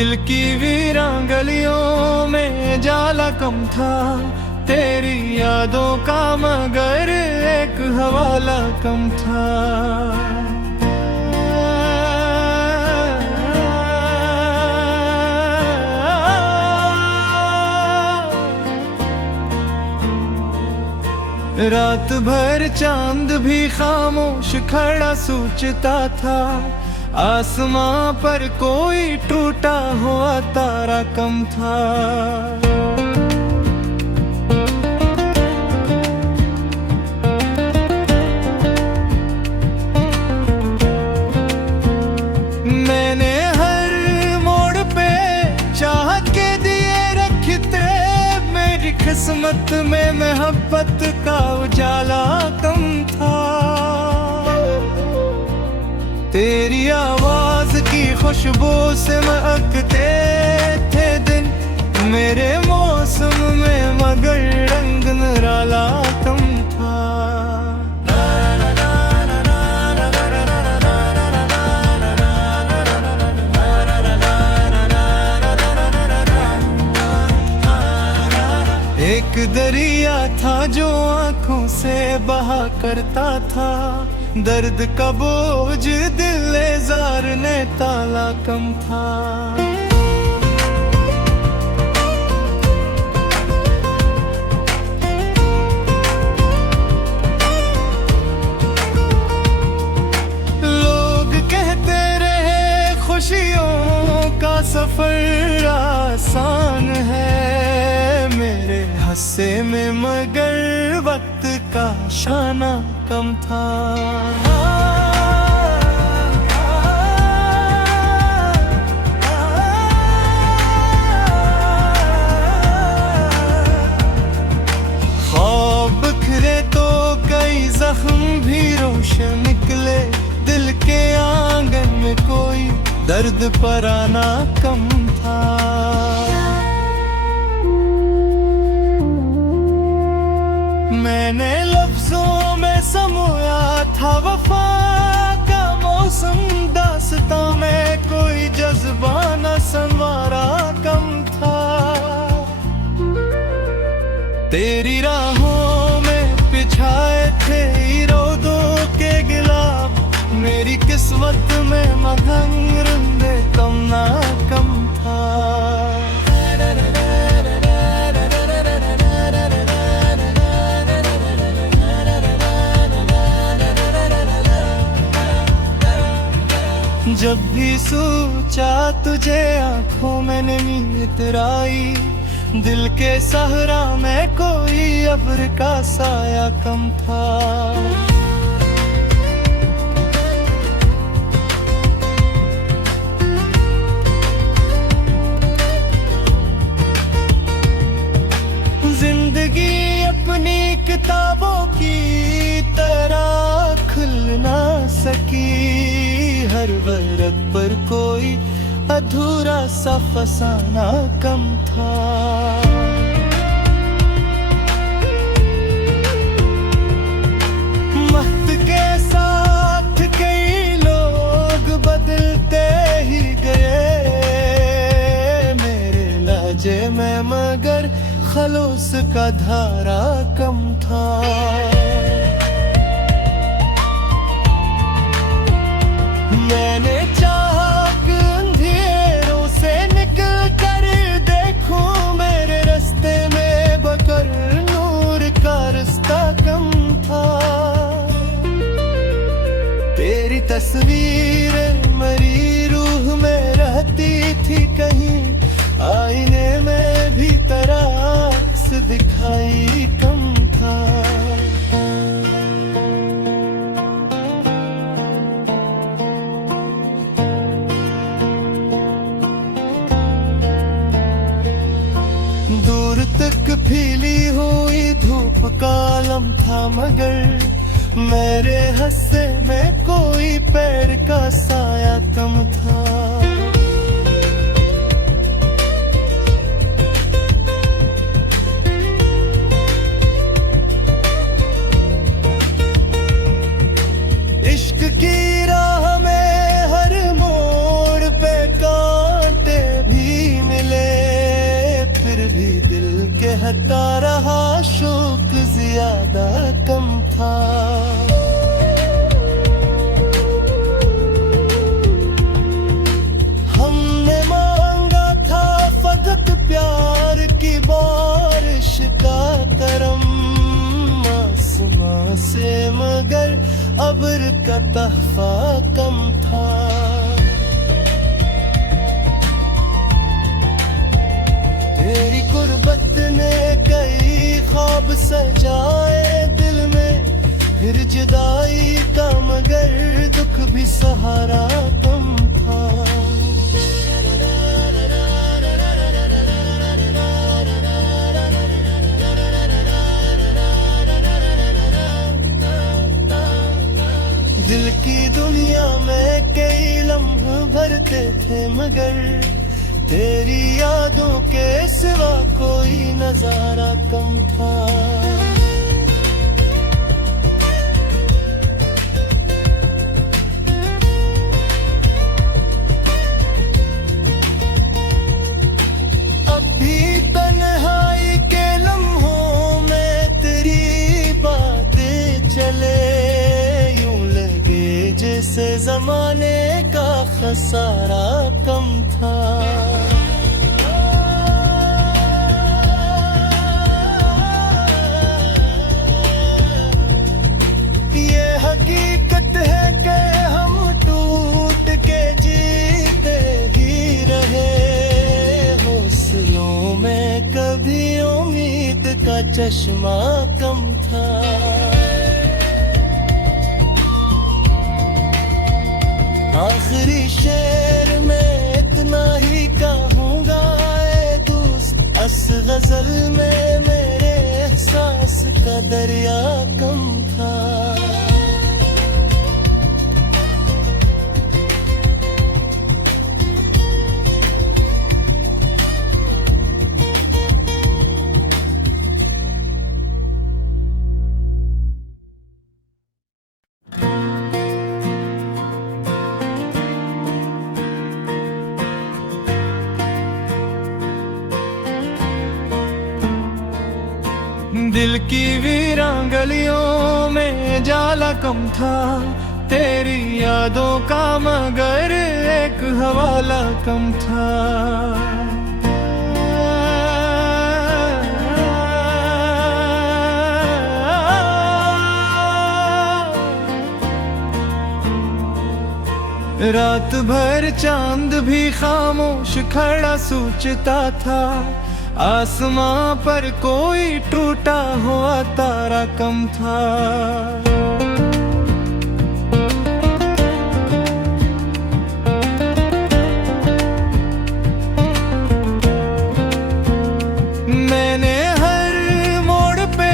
दिल की वीरान गलियों में जाला कम था, तेरी यादों का मगर एक हवाला कम था। रात भर चांद भी खामोश खड़ा सोचता था, आसमां पर कोई टूटा हुआ तारा कम था। मैंने हर मोड़ पे चाहत के दिए रखते, मेरी किस्मत में मोहब्बत का उजाला कम था। तेरी आवाज की खुशबू से महकते थे दिन मेरे मौसम में, मगर रंग निराला कम था। एक दरिया था जो आंखों से बहा करता था, दर्द का बोझ दिल जार ने ताला कम था। लोग कहते रहे खुशियों का सफर आसान है मेरे हस्से में, मगर वक्त का शाना कम था। ख्वाब बिखरे तो कई जख्म भी रोशन निकले, दिल के आंगन में कोई दर्द पराना कम था। मैंने लफ्जों में समोया था वफा का मौसम, दास्तां में कोई जज्बा न संवारा कम था। तेरी राहों में बिछाए थे इरादों के गिलाफ, मेरी किस्मत में मगन रंदे कम ना कम था। जब भी सोचा तुझे आंखों में नमी इतराई, दिल के सहरा में कोई अब्र का साया कम था। जिंदगी अपनी किताबों की तरह खुल ना सकी, हर वर्क पर कोई अधूरा सा फसाना कम था। वक्त के साथ कई लोग बदलते ही गए मेरे लहजे में, मगर खलूस का धारा कम था। मैंने चाहा कि अंधेरों से निकल कर देखूं मेरे रास्ते में, बकर नूर का रास्ता कम था। तेरी तस्वीर मेरी रूह में रहती थी कहीं, आईने में भी तेरा अक्स दिखाई कम था। दूर तक फैली हुई धूप का आलम था, मगर मेरे हस्से में कोई पैर का साया कम था। इश्क की राह में हर मोड़ पे कांटे भी दिल कहता रहा शौक ज्यादा कम था। हमने मांगा था फकत प्यार की बारिश का करम आसमां से, मगर अब्र का तहफा कम था। तेरी गुर्बत ने कई ख्वाब सजाए दिल में, फिर जुदाई का मगर दुख भी सहारा कम था। दिल की दुनिया में कई लम्हे भरते थे, मगर तेरी यादों के सिवा कोई नजारा कम था। अब भी तन्हाई के लम्हों में तेरी बातें चले, यूं लगे जैसे जमाने का खसारा कम था। ये हकीकत है कि हम टूट के जीते ही रहे, हौसलों में कभी उम्मीद का चश्मा कम था। आखिरी शेर में इतना ही कहूँगा ऐ दोस्त, अस गजल में मेरे एहसास का दरिया कम था। दिल की वीरान गलियों में जाला कम था, तेरी यादों का मगर एक हवाला कम था। रात भर चांद भी खामोश खड़ा सोचता था, आसमां पर कोई टूटा हुआ तारा कम था। मैंने हर मोड़ पे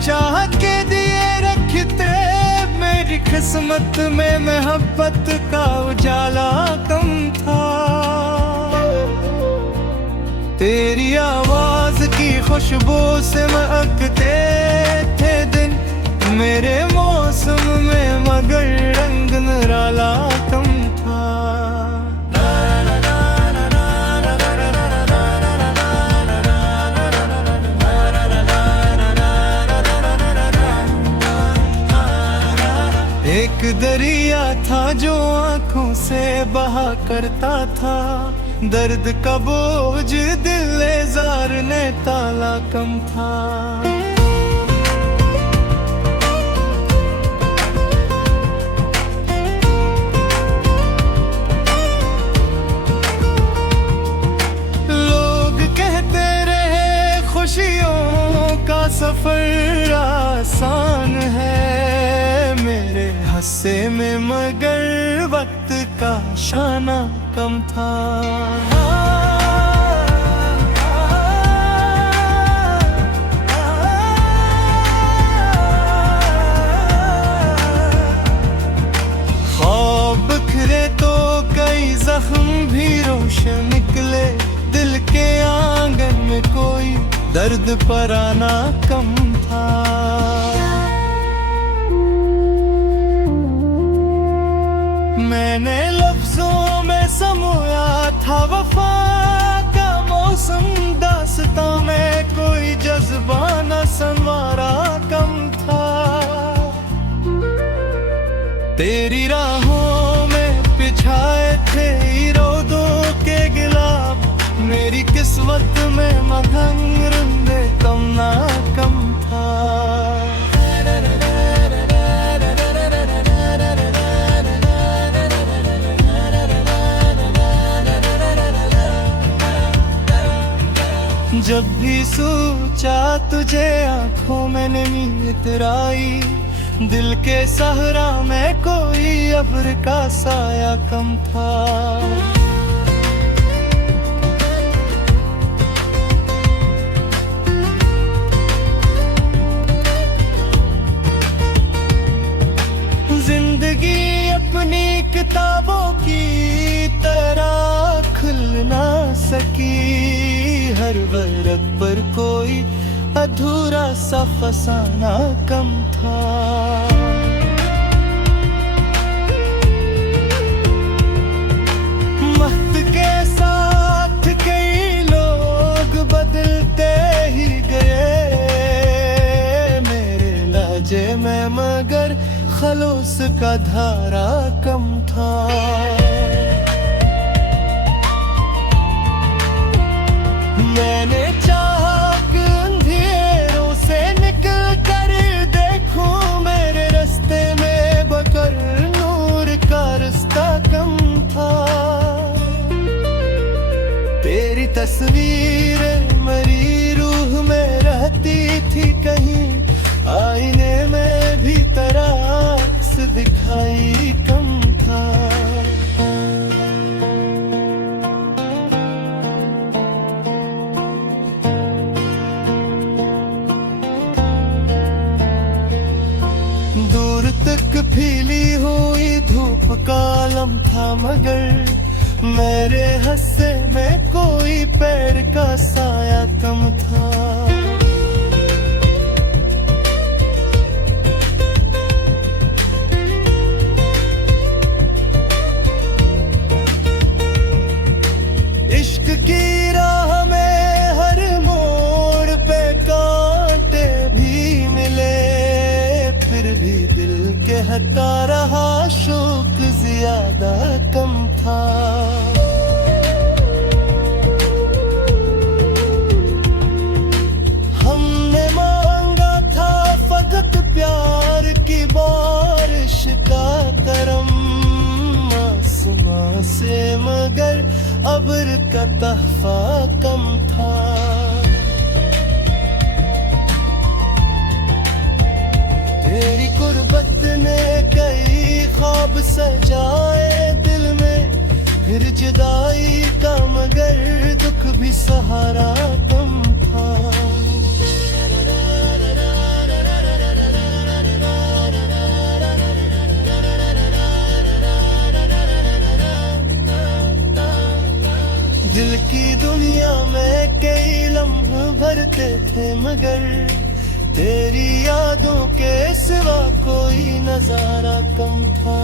चाहत के दिए रखते, मेरी किस्मत में मोहब्बत का उजाला कम था। तेरी आवाज की खुशबू से महकते थे दिन मेरे मौसम में, मगर रंग निराला कम था। एक दरिया था जो आंखों से बहा करता था, दर्द का बोझ दिल जार ने ताला कम था। लोग कहते रहे खुशियों का सफर आसान है मेरे हस्से में, मगर वक्त का शाना कम था। ख्वाब बिखरे तो कई जख्म भी रोशन निकले, दिल के आंगन में कोई दर्द पराना कम था। मैंने लफ्जों में समोया था वफा का मौसम दास्तां, रास्ता में कोई जज्बा न संवारा कम था। तेरी राहों में बिछाए थे इरादों के गिलाफ, मेरी किस्मत में मगन रुंदे कम ना कम था। जब भी सोचा तुझे आंखों में नमी इतराई, दिल के सहरा में कोई अब्र का साया कम था। जिंदगी अपनी किताबों की तरह खुल ना सकी, हर वर्क पर कोई अधूरा सा फसाना कम था। वक्त के साथ कई लोग बदलते ही गए, मेरे लहजे में मगर खलूस का धारा कम था। मैंने चाहा कि अंधेरों से निकल कर देखूं, मेरे रास्ते में बकर नूर का रास्ता कम था। तेरी तस्वीर मेरी रूह में रहती थी कहीं, आईने में भी तेरा अक्स दिखाई कम था। दूर तक फैली हुई धूप का आलम था, मगर मेरे हिस्से में कोई पैर का साया कम था। इश्क की राह में हर मोड़ पे कांटे भी मिले, फिर भी दिल के हटा रहा शौक ज्यादा कम था। हमने मांगा था फकत प्यार की बारिश का करम आसमां से, मगर अब्र का तहफा कम था। तेरी गुर्बत ने कई ख्वाब सजाए दिल में, फिर जुदाई का मगर दुख भी सहारा कम था। दिल की दुनिया में कई लम्हे भरते थे, मगर तेरी यादों के सिवा कोई नजारा कम था।